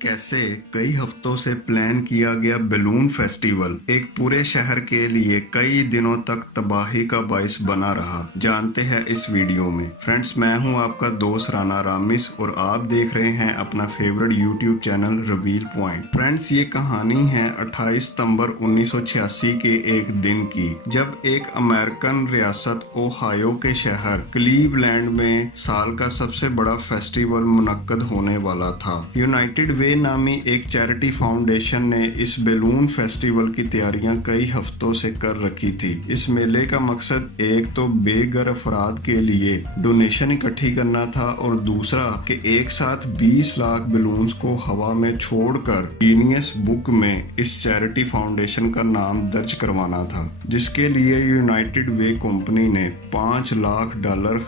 कैसे कई हफ्तों से प्लान किया गया बैलून फेस्टिवल एक पूरे शहर के लिए कई दिनों तक तबाही का बाइस बना रहा, जानते हैं इस वीडियो में। फ्रेंड्स, मैं हूं आपका दोस्त राना रामिस और आप देख रहे हैं अपना favourite YouTube channel reveal point. Friends, ये कहानी है 28 सितंबर 1986 के एक दिन की, जब एक अमेरिकन रियासत ओहायो के शहर क्लीवलैंड में साल का सबसे बड़ा फेस्टिवल मुनक्कद होने वाला था। यूनाइटेड वे नामी एक चैरिटी फाउंडेशन ने इस बैलून फेस्टिवल की तैयारियां कई हफ्तों से कर रखी थी। इस मेले का मकसद एक तो बेघर अफराद के लिए डोनेशन इकट्ठी करना था और दूसरा कि एक साथ 20 लाख बैलून्स को हवा में छोड़कर गिनीज बुक में इस चैरिटी फाउंडेशन का नाम दर्ज करवाना था, जिसके लिए यूनाइटेड वे कंपनी ने $5 लाख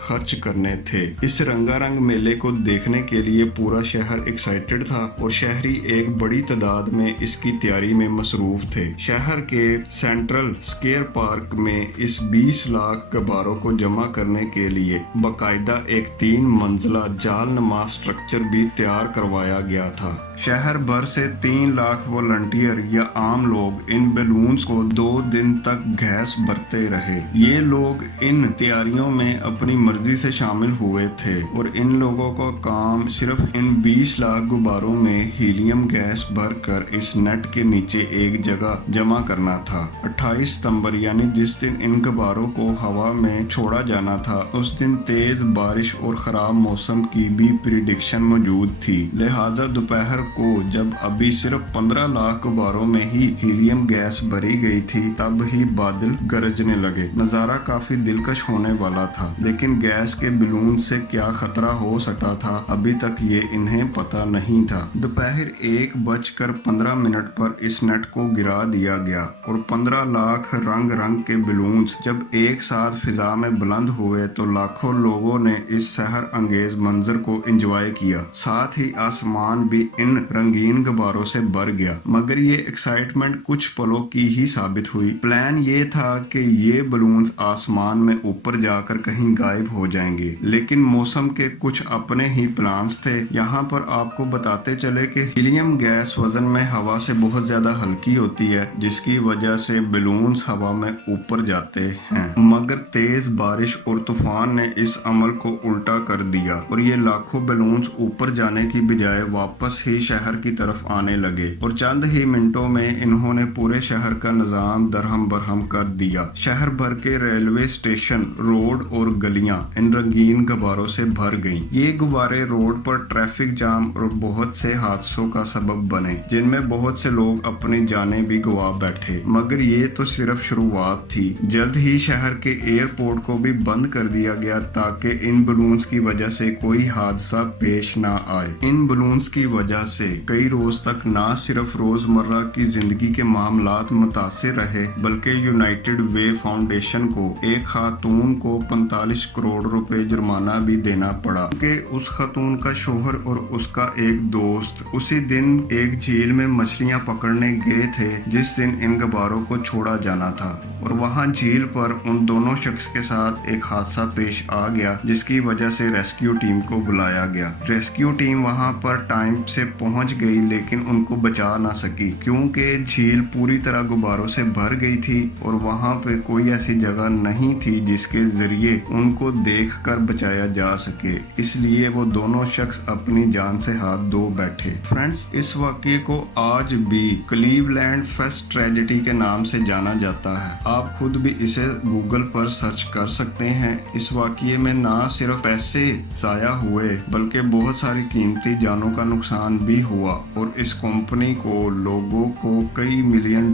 खर्च करने थे। इस रंगारंग मेले को देखने के लिए पूरा शहर एक्साइटेड था और शहरी एक बड़ी तादाद में इसकी तैयारी में मसरूफ थे। शहर के सेंट्रल स्क्वायर पार्क में इस 20 लाख गुब्बारों को जमा करने के लिए बाकायदा एक 3 मंजिला जालनुमा स्ट्रक्चर भी तैयार करवाया गया था। शहर भर से 3 लाख वॉलंटियर या आम लोग इन बैलून्स को 2 दिन तक गैस भरते रहे। ये लोग इन तैयारियों में अपनी मर्जी से शामिल हुए थे और इन लोगों का काम सिर्फ इन 20 लाख गुब्बारों में हीलियम गैस भरकर इस नेट के नीचे एक जगह जमा करना था। 28 सितंबर यानी जिस दिन इन गुब्बारों को हवा में छोड़ा जाना था, उस दिन तेज बारिश और खराब मौसम की भी प्रिडिक्शन मौजूद थी। लिहाजा दोपहर को जब अभी सिर्फ 15 लाख गुब्बारों में ही हीलियम गैस भरी गई थी, तब ही बादल गरजने लगे। नजारा काफी दिलकश होने वाला था, लेकिन गैस के बैलून से क्या खतरा हो सकता था, अभी तक ये इन्हें पता नहीं था। दोपहर 1:15 पर इस नेट को गिरा दिया गया और 15 लाख रंग रंग के बैलून्स जब एक साथ फिजा में बुलंद हुए तो लाखों लोगों ने इस सहर अंगेज मंजर को एंजॉय किया। साथ ही आसमान भी इन रंगीन गुब्बारों से भर गया। मगर ये एक्साइटमेंट कुछ पलों की ही साबित हुई। प्लान ये था कि ये बैलून्स आसमान में ऊपर जाकर कहीं गायब हो जाएंगे, लेकिन मौसम के कुछ अपने ही प्लान्स थे। यहाँ पर आपको बताते चले कि हीलियम गैस वजन में हवा से बहुत ज्यादा हल्की होती है, जिसकी वजह से बैलून्स हवा में ऊपर जाते हैं। मगर तेज बारिश और तूफान ने इस अमल को उल्टा कर दिया और ये लाखों बैलून्स ऊपर जाने की बजाय वापस ही शहर की तरफ आने लगे और चंद ही मिनटों में इन्होंने पूरे शहर का निजाम दरहम बरहम कर दिया। शहर भर के रेलवे स्टेशन, रोड और गलियां इन रंगीन गुब्बारों से भर गईं। ये गुब्बारे रोड पर ट्रैफिक जाम और बहुत से हादसों का सबब बने, जिनमें बहुत से लोग अपनी जानें भी गंवा बैठे। मगर ये तो सिर्फ शुरुआत थी। जल्द ही शहर के एयरपोर्ट को भी बंद कर दिया गया ताकि इन बैलून्स की वजह से कोई हादसा पेश ना आए। इन बैलून्स की वजह से कई रोज तक ना सिर्फ रोजमर्रा की जिंदगी के मामलात मुतासिर रहे, बल्कि यूनाइटेड वे फाउंडेशन को एक खातून को 45 करोड़ रुपए जुर्माना भी देना पड़ा, क्योंकि उस खातून का शोहर और उसका एक दोस्त उसी दिन एक झील में मछलियां पकड़ने गए थे जिस दिन इन गुब्बारों को छोड़ा जाना था। और वहां झील पर उन दोनों शख्स के साथ एक हादसा पेश आ गया, जिसकी वजह से रेस्क्यू टीम को बुलाया गया। रेस्क्यू टीम वहां पर टाइम से पहुंच गई, लेकिन उनको बचा ना सकी क्योंकि झील पूरी तरह गुब्बारों से भर गई थी और वहां पे कोई ऐसी जगह नहीं थी जिसके जरिए उनको देखकर बचाया जा सके। इसलिए वो दोनों शख्स अपनी जान से हाथ धो बैठे। फ्रेंड्स, इस वाकये को आज भी क्लीवलैंड फेस्ट ट्रेजेडी के नाम से जाना जाता है। आप खुद भी इसे गूगल पर सर्च कर सकते हैं। इस वाकये में ना सिर्फ पैसे जाया हुए, बल्कि बहुत सारी कीमती जानों का नुकसान भी हुआ और इस कंपनी को लोगों को कई $मिलियन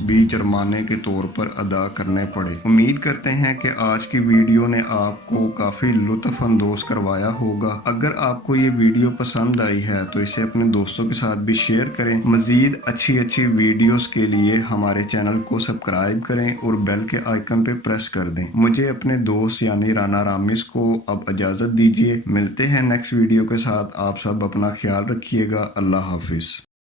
भी जुर्माने के तौर पर अदा करने पड़े। उम्मीद करते हैं कि आज की वीडियो ने आपको काफी लुत्फ अंदोज करवाया होगा। अगर आपको ये वीडियो पसंद आई है तो इसे अपने दोस्तों के साथ भी शेयर करें। मजीद अच्छी वीडियोस के लिए हमारे चैनल को सब्सक्राइब करें और बेल के आइकन पे प्रेस कर दें। मुझे अपने दोस्त यानी राना रामिस को अब इजाजत दीजिए। मिलते हैं नेक्स्ट वीडियो के साथ। आप सब अपना ख्याल रखिएगा। अल्लाह हाफिज।